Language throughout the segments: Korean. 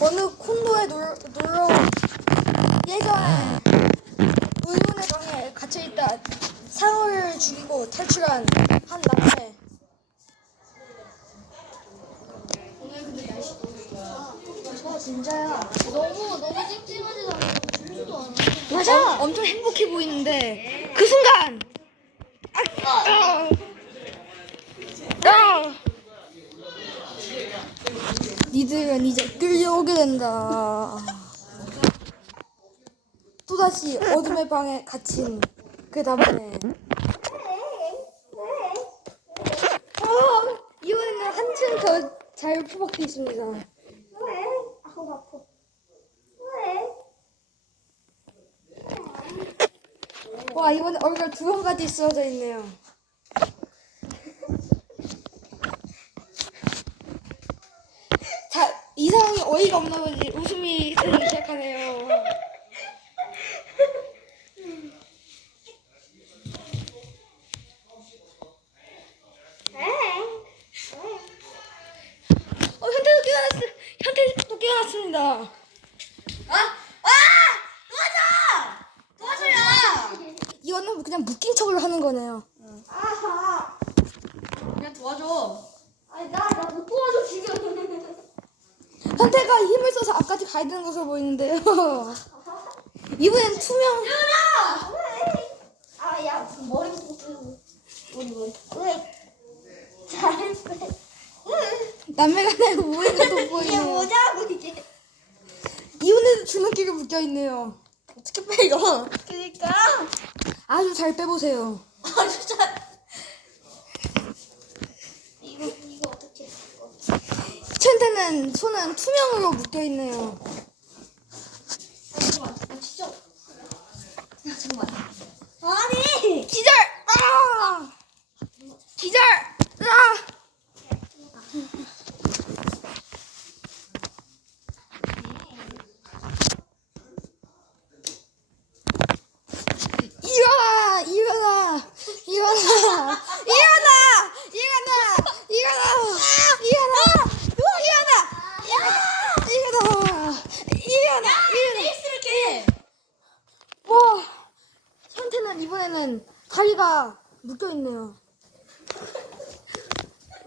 어느 콘도에 놀, 놀러 온 예전에 의문의 방에 갇혀있다 상어를 죽이고 탈출한 한 남자 오늘 근데 날씨. 좋아 진짜야. 너무 너무 찜찜하지도 않고 춥지도 않아. 맞아 엄, 엄청 행복해 보이는데 그 순간 아, 아, 아. 니들은 이제 끌려오게 된다 또다시 어둠의 방에 갇힌 그 다음에 어, 이번에는 한층 더 잘 포박되어 있습니다. 와 이번에 얼굴 두 번까지 쓰여져 있네요. 자 이상이 어이가 없나 보지 웃음이 들리기 시작하네요. 어 현태도 깨어났어. 현태도 깨어났습니다. 아! 아! 도와줘! 도와줘요! 이거는 그냥 묶인 척을 하는 거네요. 아하. 그냥 도와줘. 아니 나나 못 도와줘 지금. 현태가 힘을 써서 되는 것으로 보이는데요. 이번엔 투명. 아 야 머리 묶고 머리 머리. 왜? 남매가 내가 모이가 이게 돋보이네요. 뭐냐고 이게. 이번에도 주먹기가 묶여 있네요. 어떻게 빼, 이거? 그니까. 아주 잘 빼보세요. 아, 진짜. 이거 이거 어떻게? 현태는 손은 투명으로 묶여 있네요. 起劲儿。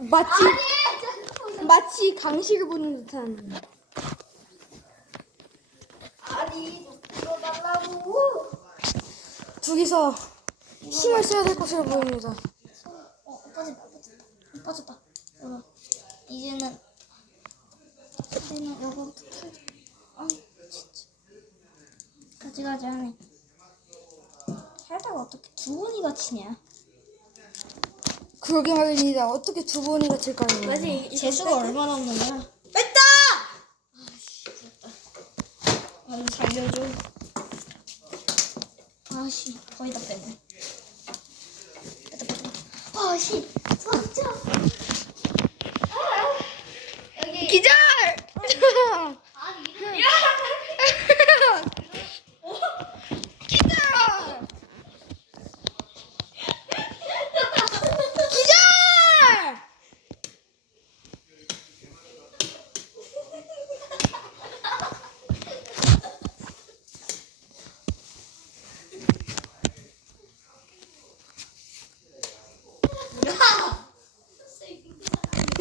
마치 마치 강식을 보는 듯한. 아니 들어달라고. 둘이서 힘을 써야 될 것으로 보입니다. 어 빠졌다 빠졌다 빠졌다. 어, 이제는 이제는 요거부터 풀자. 아 진짜. 가지가지 하네. 살다가 어떻게 두 번이 갇히냐? 그러게 말입니다. 어떻게 두 번이 갇힐까요? 재수가 얼마나 없는 거야? 뺐다! 아, 살려줘. 아씨, 거의 다 뺐네. 뺐다, 뺐다. 아씨, 진짜. 아, 여기. 기절! 아니, 기절! 기절!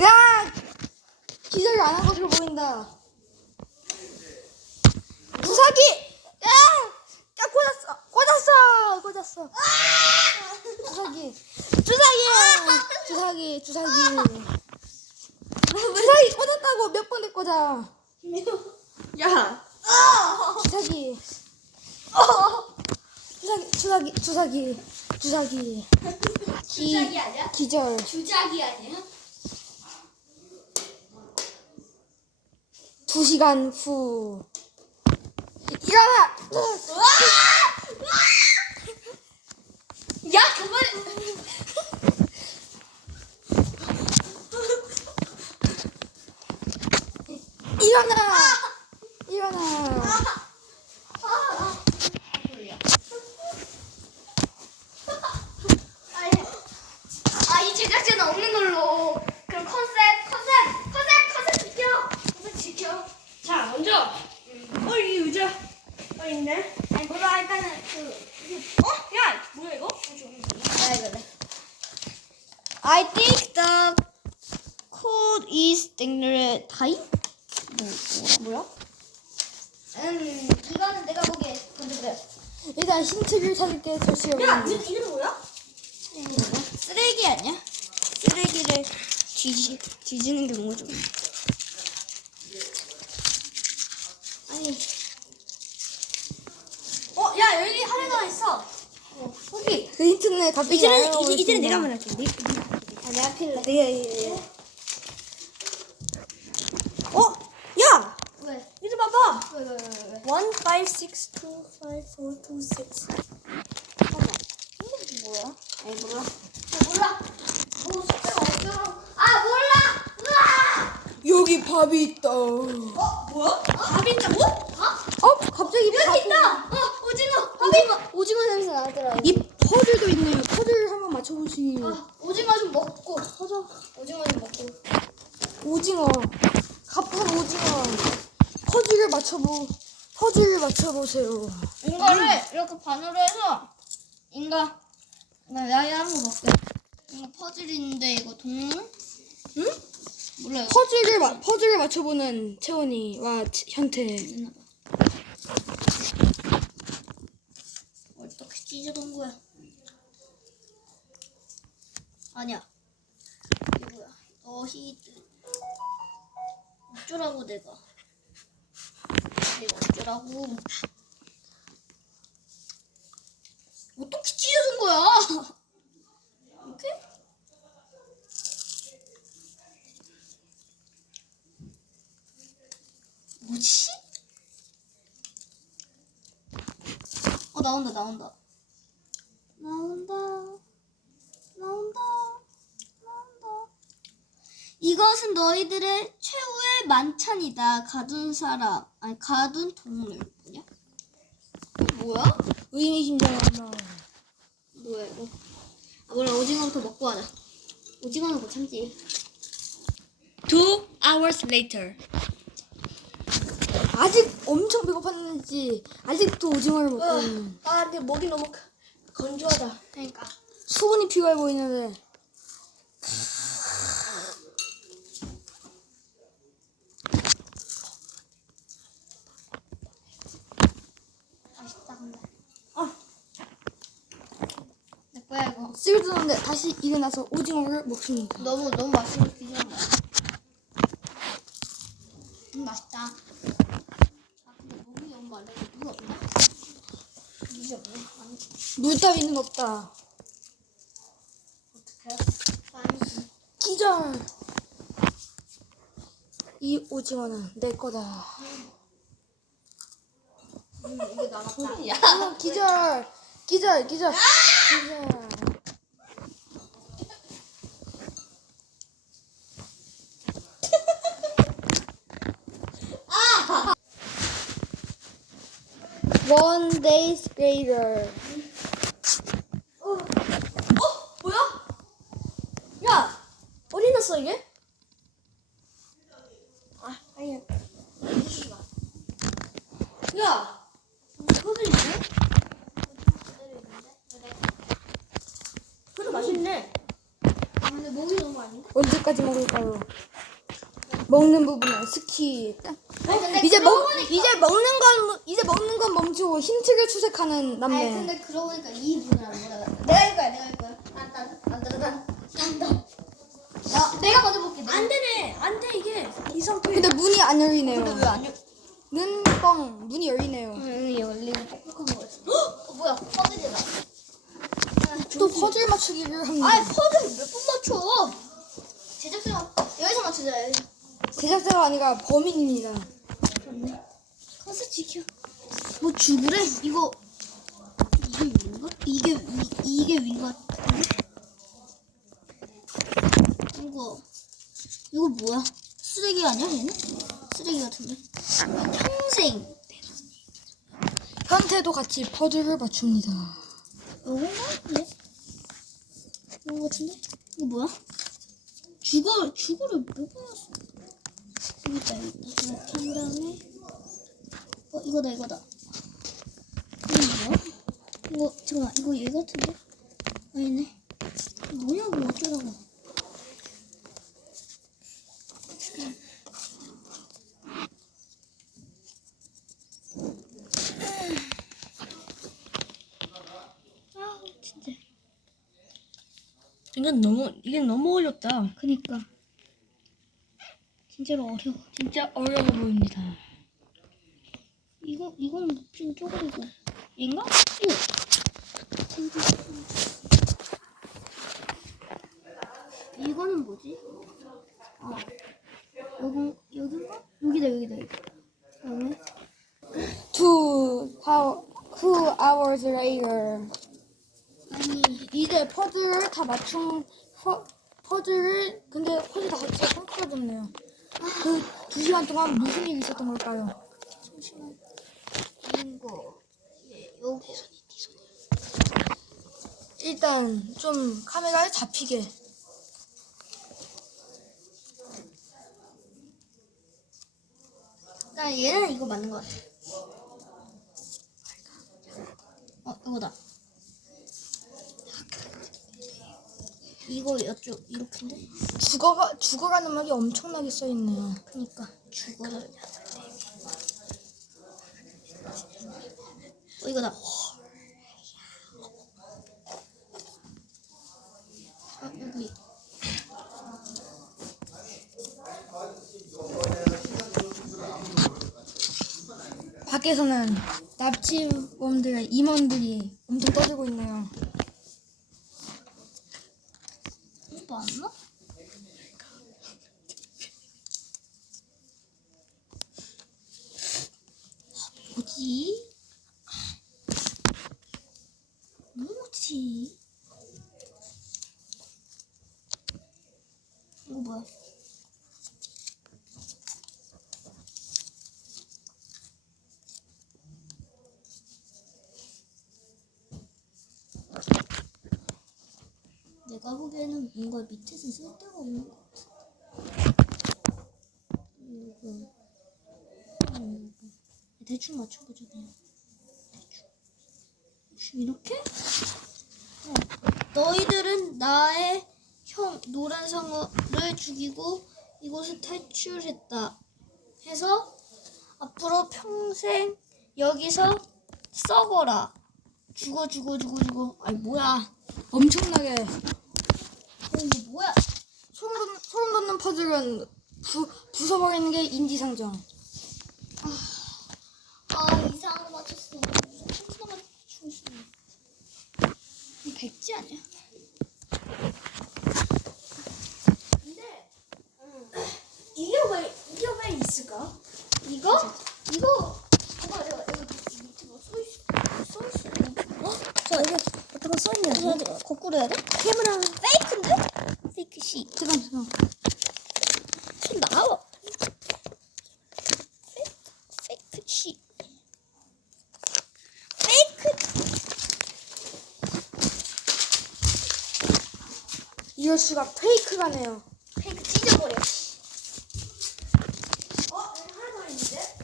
야! 기절이 안 한 것으로 보인다. 주사기! 야! 야, 꽂았어! 꽂았어! 꽂았어! 주사기! 주사기! 주사기! 주사기! 주사기 꽂았다고 몇 번을 꽂아! 야. 주사기! 주사기! 주사기! 주사기! 주사기! 기, 주작이 아니야? 기절! 주작이 아니야? 두 시간 후 일어나! 야, 그만. 일어나! 일어나! 아니, 아, 이 제작진은 없는 걸로. 그럼 컨셉, 컨셉, 컨셉, 컨셉 지켜. 컨셉 지켜. 자, 먼저 이게 다이? 뭐야? 음 이거는 내가 보기에 근데 그래. 일단 힌트를 찾을게 설치 야, 여러분. 이름, 이름 뭐야? 쓰레기 아니야? 쓰레기를 뒤지 뒤지는 게 뭐죠? 아니 어, 야, 여기 하나가 있어. 거기. 그 힌트는 갑자기 이제는, 이제, 이제는 있습니다. 내가 한번 할게. 네, 아, 내가 필래. 내가 이- 어? 야! 왜? 이리 봐봐. 왜, 왜, 왜, 왜, 왜? 1, 5, 6, 2, 5, 4, 2, 6. 뭐야? 아니, 몰라. 아, 몰라. 뭐, 숫자가 어쩌라고. 아, 몰라! 으아! 여기 밥이 있다. 어? 뭐야? 밥 있다고? 어? 갑자기 밥. 여기 있다! 어, 오징어! 오징어! 오징어 냄새 나더라. 이 퍼즐도 있네요. 퍼즐 한번 맞춰보시오. 아, 오징어 좀 먹고. 퍼져. 오징어 좀 먹고. 오징어. 갑판 오징어. 퍼즐을 맞춰보. 퍼즐을 맞춰보세요. 이거를 이렇게 반으로 해서 인가 나 야야 한 거 먹게. 이거 퍼즐 있는데 이거 동물? 응? 몰라요. 퍼즐을 마, 퍼즐을 맞춰보는 채원이와 치- 현태. 있나 봐. 어떻게 찢어놓은 거야? 아니야. 이거야. 너희들. 어쩌라고 내가. 내가 어쩌라고. 어떻게 찢어진 거야? 뭐지? 어 나온다 나온다. 나온다. 나온다. 나온다. 이것은 너희들의 최후의 만찬이다. 가둔 사람. 아니 가둔 동물 뭐야? 의미심장한 뭐야 이거 아 몰라 오징어부터 먹고 하자 오징어는 못 참지 Two hours later. 아직 엄청 배고팠는지 아직도 오징어를 먹고 있는. 아, 근데 목이 너무 건조하다. 그러니까 수분이 필요해 보이는데. 맛있다 근데 어. 내 거야 이거 쓰러졌는데 다시 일어나서 오징어를 먹습니다. 너무 너무 맛있는 비주얼 음 맛있다 아 근데 목이 너무 많아 물 없나? 물이 없네 아니 물 따위는 없다. 아니 기절. 이 오징어는 내 거다. 음 이게 남았다 야 아, 기절. 기절. 기절. 기절. One days later. 어, 뭐야? 야, 어디 났어, 이게? 아, 아니야. 야, 그거 있네? 그래도 맛있네. 아 근데 목이 너무 아닌데? 언제까지 먹을까요? 먹는 부분은 스키. 딱. 아니 근데 이제 먹 보니까- 이제 먹는 건 이제 먹는 건 멈추고 힌트를 추색하는 아니 남매. 근데 그러고 보니까 이 분을 안 몰라 내가 할 거야 내가 할 거야 딴딴딴딴딴딴 나 내가 먼저 볼게 안 되네. 안 돼, 이게. 이 상태. 근데 문이 안 열리네요. 근데 왜 안 열? 눈뻥 문이 열리네요. 응 열리고 뻑뻑한 거였어 어 뭐야 퍼즐이다 또 퍼즐 맞추기를 합니다. 아이 퍼즐 몇 번 맞춰 제작자가 여기서 맞추자 제작자가 아니라 범인입니다. 커서 지켜 뭐 죽으래? 이거 이게 위인가? 이게 위인 것 같은데? 이거 이거 뭐야? 쓰레기 아니야 얘는? 쓰레기 같은데 평생 현태도 같이 퍼즐을 맞춥니다. 이건가? 근데? 이거 같은데? 이거 뭐야? 죽어 죽어를 몇 번했어? 여기 있다 여기 있다 이렇게 한 다음에 어 이거다 이거다. 이거 뭐야? 이거 잠깐 이거 얘 같은데? 아니네. 뭐냐고 어쩌라고. 아 진짜. 이건 너무 이게 너무 어렵다. 그니까. 진짜로 어려워. 진짜 어려워 보입니다. 이거, 이거는 높이는 쪼그리고. 인가? 이거는 뭐지? 아, 여기, 여긴가? 여기다, 여기다, 여기. 그다음에 Two how two hours later. 아니, 이제 퍼즐을 다 맞춘 퍼, 퍼즐을 근데 퍼즐 다 같이 헝클어졌네요. 그 두 시간 동안 무슨 일이 있었던 걸까요? 이거, 예, 여기. 일단 좀 카메라에 잡히게. 나 얘는 이거 맞는 것 같아. 어, 이거다. 이거 이쪽 이렇게인데? 죽어가 죽어라는 말이 엄청나게 써 있네요. 그니까 죽어라. 이거다. 아, 여기. 밖에서는 납치범들의 임원들이 엄청 떠들고 있네요. 이거 맞나? 뭐지? 뭐지? 이거 뭐야? 내가 보기에는 뭔가 밑에서 쓸데가 없는 것 같아. 이거, 음, 대충 맞춰보자 그냥. 대충. 이렇게? 어. 너희들은 나의 형 노란 상어를 죽이고 이곳을 탈출했다. 해서 앞으로 평생 여기서 썩어라. 죽어 죽어 죽어 죽어. 아니 뭐야? 엄청나게 어, 이거 뭐야? 소름, 돋- 소름 돋는 퍼즐은 부, 부숴버리는 게 인지상정. 아 이상한 거 맞췄어. 하나 맞추고. 이 백지 아니야? 근데 이게 왜 이게 왜 있을까? 이거? 이거 밑에 있어. 어? 저 여기 어떤 거 써있네. 거꾸로 해야 돼? 캐머라 페이크인데? 페이크 씨. 잠깐 잠깐. 손 나와. 페이크 페이크 씨. 페이크 이럴 수가 페이크가네요. 페이크 찢어버려. 어 여기 하나 더 있는데?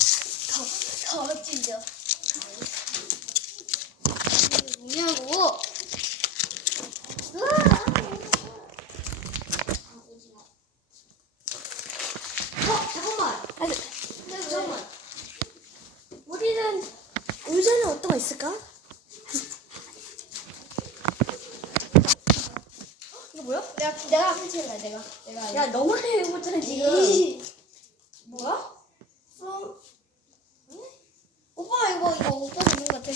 더, 더 찢어. 이게 뭐냐고. 어 잠깐만. 아니, 잠깐만. 우리는 의자는 어떤 거 있을까? 이거 뭐야? 내가 내가 설치할래 내가 내가. 야 너무 많이 해봤잖아 지금. 뭐야? 어, 오빠 이거 이거 오빠 있는 것 같아.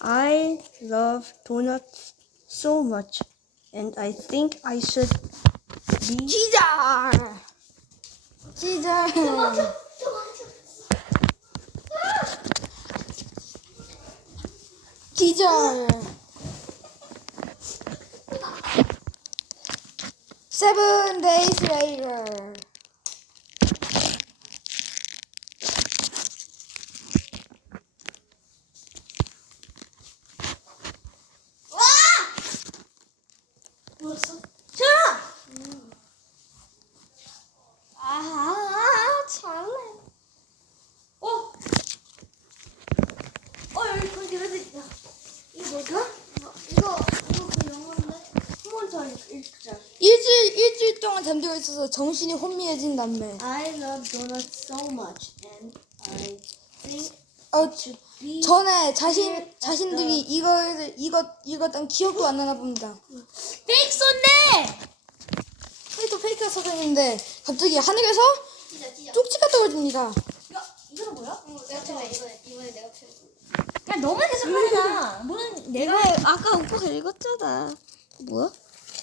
I love donuts so much, and I think I should be. 기절. 기절. 기절. Seven days later. 아. 어? 어 있다. 이거? 이거 그 영어인데. 한번 더 읽자. 일주일 일주일 동안 잠들어 있어서 정신이 혼미해진다며. I love donuts so much and I think 어, should 전에 자신 자신들이 이걸 이것 이것던 기억도 안 나나 봅니다. 페이크 쏜네. 페이크 페이크 선생님인데 갑자기 하늘에서. 쪽지가 떨어집니다. 이거 이거는 뭐야? 어, 내가 채워 이번에 이번에 내가 채워. 야 너만 계속 하잖아. 무슨 내가 아까 오빠가 읽었잖아. 뭐야?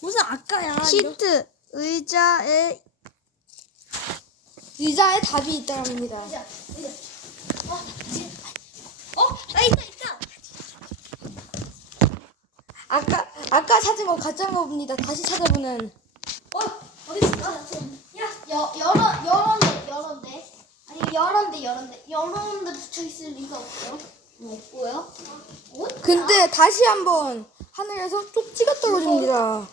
무슨 아까야. 시트 의자에 의자에 답이 있다랍니다. 찢어. 어? 나 있다 있다. 아까 아까 찾은 거 가짜인 거 봅니다. 다시 찾아보는 어 어디 있어? 야 여 여러 여러인데 여러인데 아니 여러인데 여러인데 여러인데 붙여 있을 리가 없어요. 없고요. 옷? 근데 다시 한번 하늘에서 쪽지가 떨어집니다.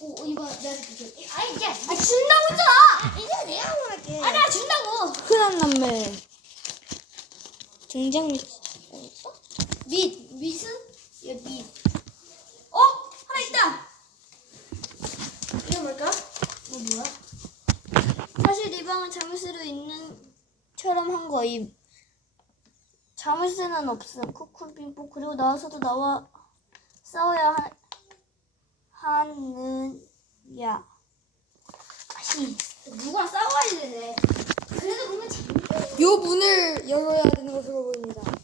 오 이번 내가 붙여. 아이 이제 아 준다고 했잖아. 이제 내가 할게. 아 내가 준다고. 흔한 남매. 등장 밑 밑은 얘 밑. 어 하나 있다. 이게 뭘까? 뭐 뭐야? 사실 이 방은 자물쇠로 있는 처럼 한 거임. 자물쇠는 없음. 쿠쿨빙뽕 그리고 나와서도 나와 싸워야 하, 야. 아씨 누구랑 싸워야 되네. 그래도 보면 재밌게. 요 문을 열어야 되는 것으로 보입니다.